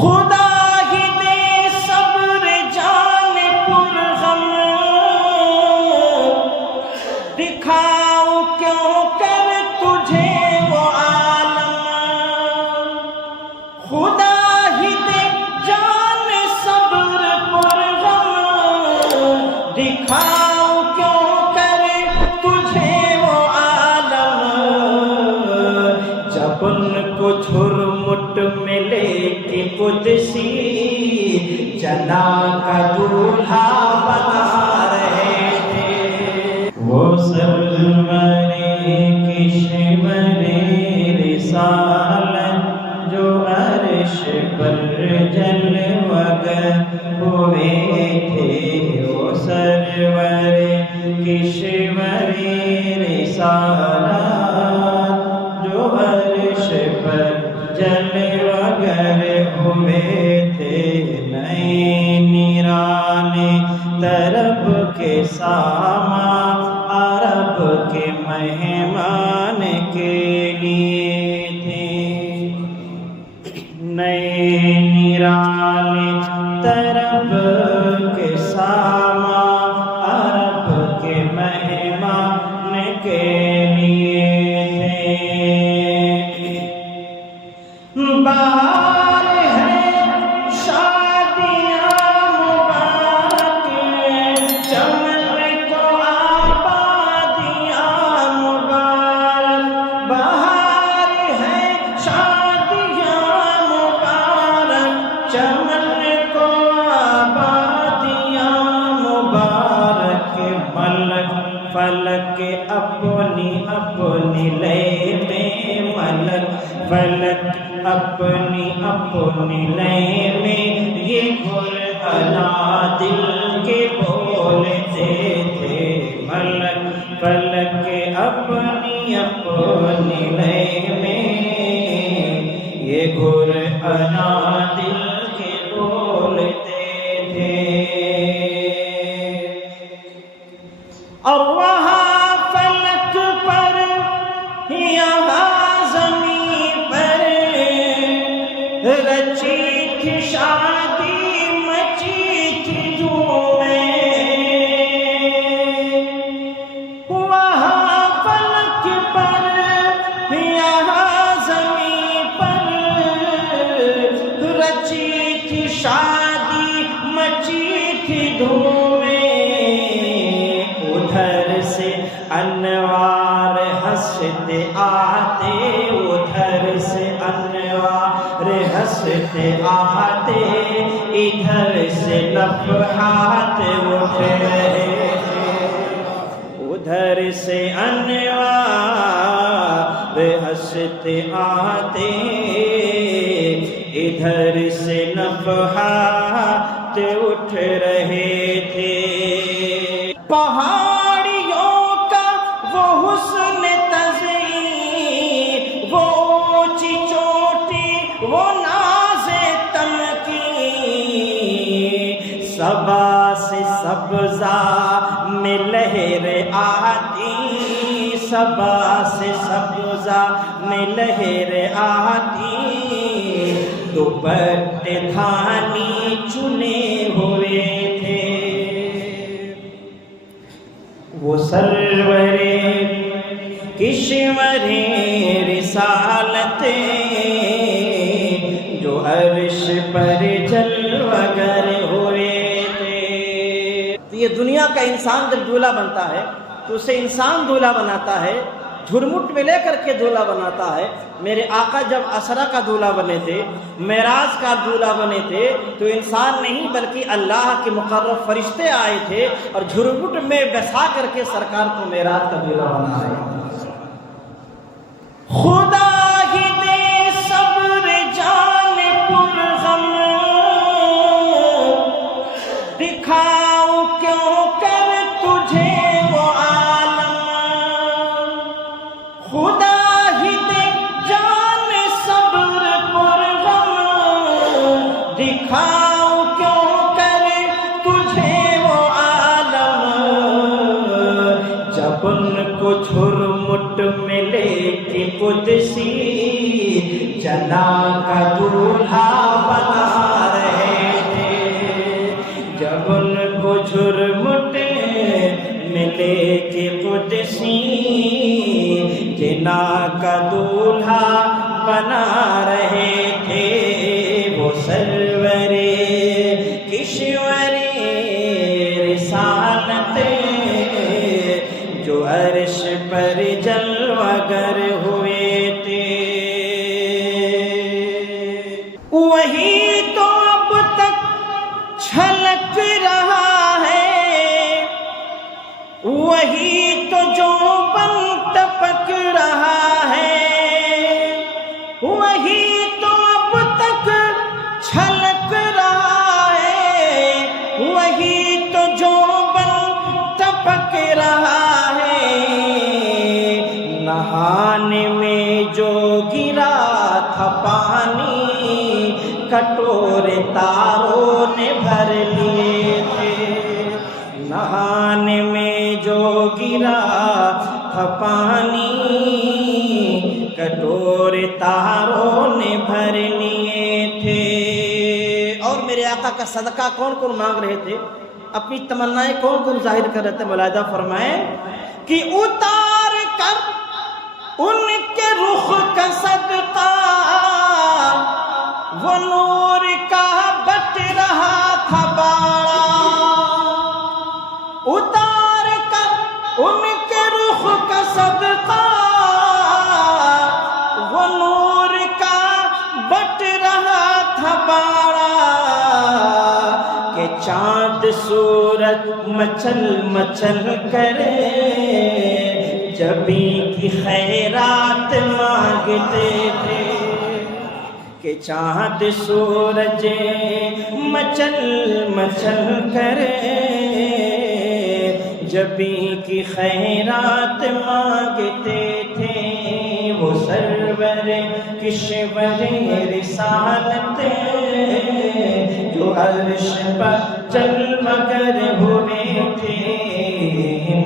خدا ہی دے صبر جان پر غم، دکھاؤ کیوں کر تجھے وہ عالم۔ خدا ہی دے جان صبر پر غم، دکھاؤ کیوں کر تجھے وہ عالم۔ جب ان کو جھرمٹ میں لے کے قدسی جنا کا دولہا بنا رہے تھے، وہ سرور کشور رسالت جو عرش پر جلوگر ہوئے تھے، وہ سرور کشور رسالت جو عرش پر جلوگر ہوئے تھے، نئے نرانے طرب کے سامان عرب کے مہمان کے لیے تھے، نئے نرانے طرب کے سامان عرب کے مہمان کے لیے تھے۔ بہار ہے شادیاں مبارک، چمن کو آبادیاں مبارک، بہار ہے شادیاں مبارک، چمن کو آبادیاں مبارک۔ ملک فلک اپنی اپنی لے میں، ملک فلک اپنی اپنی لے میں، یہ قرآن دل کے بولتے تھے، ملک فلک اپنی اپنی لے میں، یہ قرآن دل کے بولتے تھے۔ اور وہاں فلک پر یہاں زمین پر رچی تھی شادی، مچی تھی دھومیں، وہاں فلک پر یہاں زمین پر رچی تھی شادی، مچی تھی دھومیں، ادھر سے انوار ہنستے آتے، ادھر سے انوار ہنستے آتے، ادھر سے نفحات اٹھ رہے تھے، ادھر سے انوار ہنستے آتے، ادھر سے نفحات اٹھ رہے تھے۔ پہاڑیوں کا وہ حسن تزئین، وہ اونچی چوٹی، وہ ناز تمکین، صبا سے سبزہ میں لہر آتی، صبا سے سبزہ میں لہر آتی، دوپٹے دھانی چنے ہوئے تھے، وہ سرور کشور رسالت جو عرش پر جلوگر ہوئے تھے۔ تو یہ دنیا کا انسان جب دولہا بنتا ہے تو اسے انسان دولہا بناتا ہے، جھرمٹ میں لے کر کے دولہا بناتا ہے۔ میرے آقا جب اسرا کا دولہا بنے تھے، معراج کا دولہا بنے تھے، تو انسان نہیں بلکہ اللہ کے مقرب فرشتے آئے تھے اور جھرمٹ میں بسا کر کے سرکار کو معراج کا دولہا بنا رہے ہیں۔ خدا ہی دے صبر جان پر غم، دکھاؤ کیوں کر تجھے وہ عالم۔ خدا ہی دے جان صبر پر غم، دکھاؤ کیوں کر تجھے وہ عالم۔ جب ان کو جھرمٹ میں لے کے قدسی جنا کا دولہا بنا دولہا بنا رہے تھے وہ سرور کشور رسالت جو عرش پر جلوہ گر ہوئے تھے. وہی تو اب تک چھلک رہا ہے، وہی تو جو بن ٹپک رہا ہے، وہی تو اب تک چھلک رہا ہے، وہی تو جو بن ٹپک رہا ہے. نہانے میں جو گرا تھا پانی کٹورے تاروں نے بھر لیے تھے. نہانے میں جو گرا تھا پانی کٹورے تاروں نے بھر لیے تھے. اور میرے آقا کا صدقہ کون کون مانگ رہے تھے، اپنی تمنائیں کون کون ظاہر کر رہے تھے؟ ملاحظہ فرمائیں کہ اتار کر ان کے رخ کا صدقہ وہ نور کا بٹ رہا تھا باڑا. اتار کر ان کے رخ کا صدقہ وہ نور کا بٹ رہا تھا باڑا. کہ چاند سورج مچل مچل کرے جبھی کی خیرات مانگتے تھے. کہ چاند سورج مچل مچل کرے جبھی کی خیرات مانگتے تھے. وہ سرور کشور رسالت جو عرش پر جلوہ گر ہوئے تھے.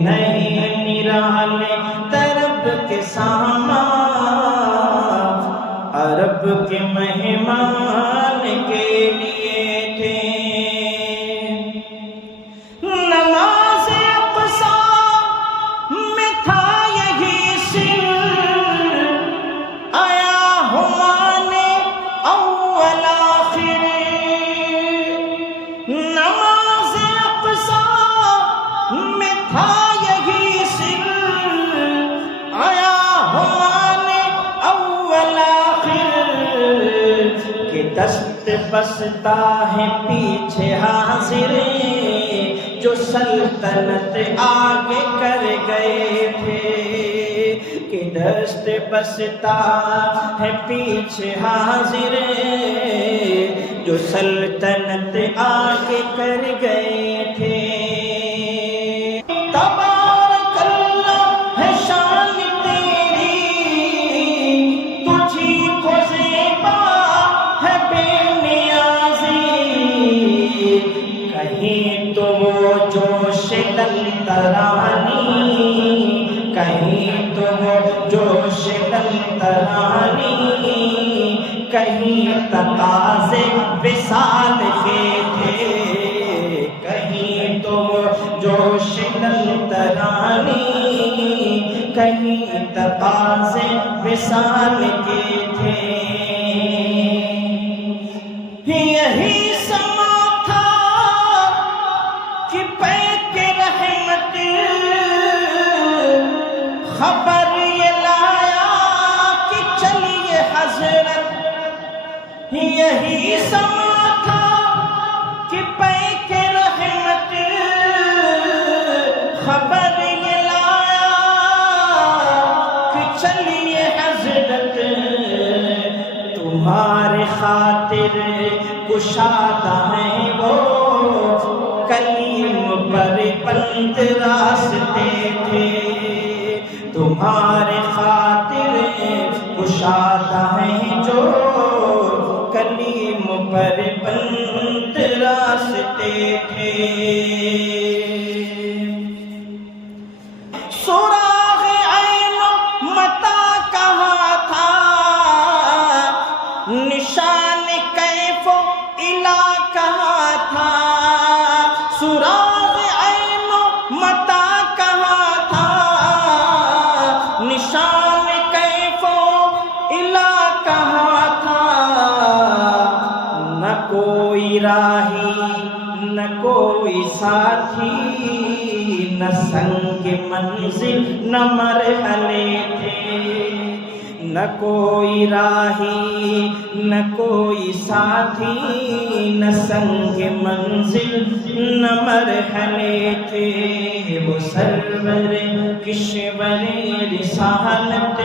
نہیں نرالے طرب کے سامان عرب کے مہمان کے لیے تھے. نماز اقصی میں تھا یہی سر آیا ہمانے اول آخر. نماز اقصی میں تھا یہی سر آیا ہمانے اول آخر. کہ دست بستا ہے پیچھے حاضر جو سلطنت آگے کر گئے تھے. کہ دست بستا ہے پیچھے حاضر جو سلطنت آگے کر گئے تھے. تبارک اللہ ہے شان تیری تجھی کو زیبا ہے بے نیازی. کہیں تو وہ جوش للترانی، کہیں تو وہ جوش للترانی، کہیں تقاضے وصال کے تھے. کہیں تو وہ جوش للترانی، کہیں تقاضے وصال کے تھے. یہی سما تھا کہ پیک رحمت خبر یہ لایا کہ چلیے حضرت. یہی سما تھا کہ پیک رحمت خبر یہ لایا کہ چلیے حضرت. تمہارے خاطر کشادہ ہیں وہ کلیم پر بند راستے تھے. تمہارے خاطر کشادہ ہیں جو کلیم پر بند راستے تھے. سراغ عین متا کہاں تھا، نشان کیف الا کہاں تھا. سراغ عین متا کہاں تھا، نشان کیف راہی نہ کوئی ساتھی، نہ سنگ منزل نہ مرحلے تھے، نہ کوئی راہی نہ کوئی ساتھی، نہ سنگ منزل نہ مرحلے تھے، وہ سرور کشور رسالت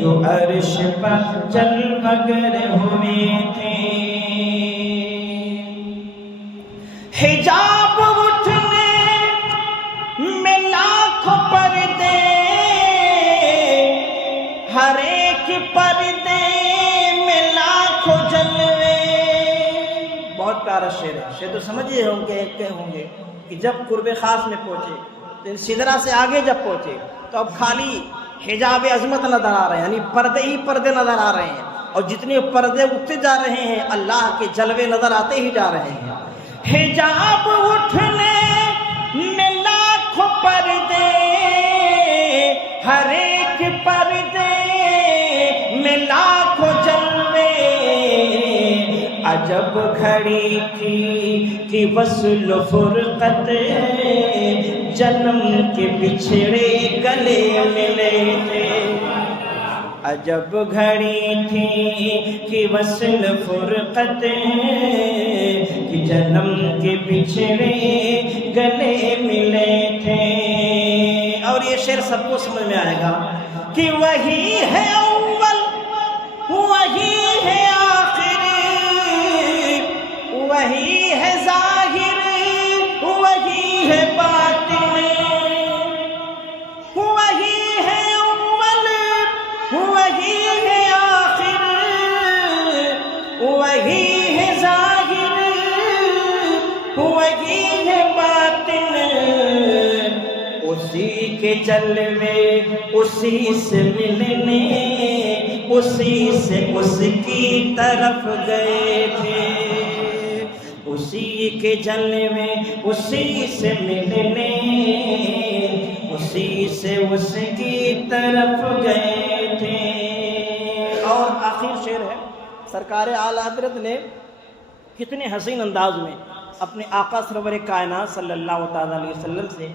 جو عرش پر جلوگر ہوئے تھے۔ حجاب اٹھنے میں لاکھوں پردے، ہر ایک پردے میں لاکھوں جلوے۔ بہت پیارا شعر ہے، شعر تو سمجھے ہوں گے کہ جب قرب خاص میں پہنچے، سدرہ سے آگے جب پہنچے تو اب خالی حجاب عظمت نظر آ رہے ہیں، یعنی پردے ہی پردے نظر آ رہے ہیں، اور جتنے پردے اٹھتے جا رہے ہیں اللہ کے جلوے نظر آتے ہی جا رہے ہیں۔ حجاب اٹھنے میں لاکھوں پردے، ہر ایک پردے میں لاکھوں جلوے، عجب گھڑی تھی کہ وصل و فرقت جنم کے بچھڑے گلے ملے تھے، عجب گھڑی تھی کہ وصل فرقت کہ جنم کے بچھڑے گلے ملے تھے۔ اور یہ شعر سب کو سمجھ میں آئے گا کہ وہی ہے اول، وہی ہے آخر، وہی ہے ظاہر، وہی ہے باطن، وہی ہے اول، وہی ہے آخر، وہی ہے ظاہر، وہی ہے باطن، اسی کے جلوے اسی سے ملنے، اسی سے اس کی طرف گئے تھے، اسی کے جلوے اسی سے ملنے، اسی سے اس کی طرف گئے تھے۔ اور آخر شعر ہے، سرکار اعلی حضرت نے کتنے حسین انداز میں اپنے آقا سرور کائنات صلی اللہ تعالیٰ علیہ وسلم سے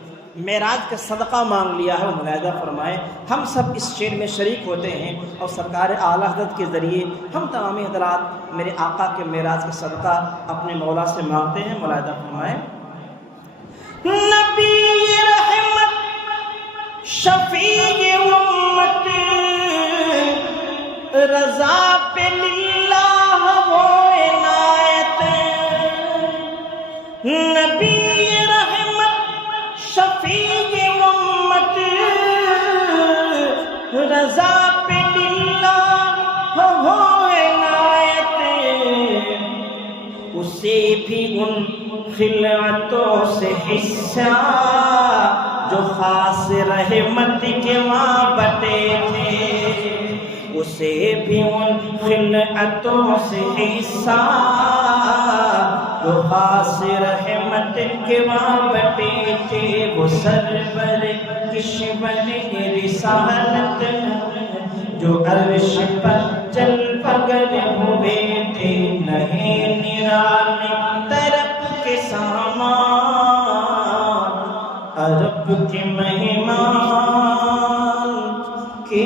معراج کا صدقہ مانگ لیا ہے، وہ ملاحظہ فرمائے۔ ہم سب اس شعر میں شریک ہوتے ہیں اور سرکار اعلی حضرت کے ذریعے ہم تمام حضرات میرے آقا کے معراج کا صدقہ اپنے مولا سے مانگتے ہیں، ملاحظہ فرمائے۔ نبی رحمت شفیع امت، رضا پہ للہ وہ عنایت، نبی رحمت شفیع امت، رضا پہ للہ وہ عنایت، اسے بھی ان خلعتوں سے حصہ جو خاص رحمت کے وہاں بٹے تھے، اسے بھی ان خلعتوں سے حصہ جو خاص رحمت کے وہاں بٹے تھے، وہ سرور کشور رسالت جو عرش پر جلوگر ہوئے تھے، نہیں نرانے طرف کے سامان، عرب کے مہمان کے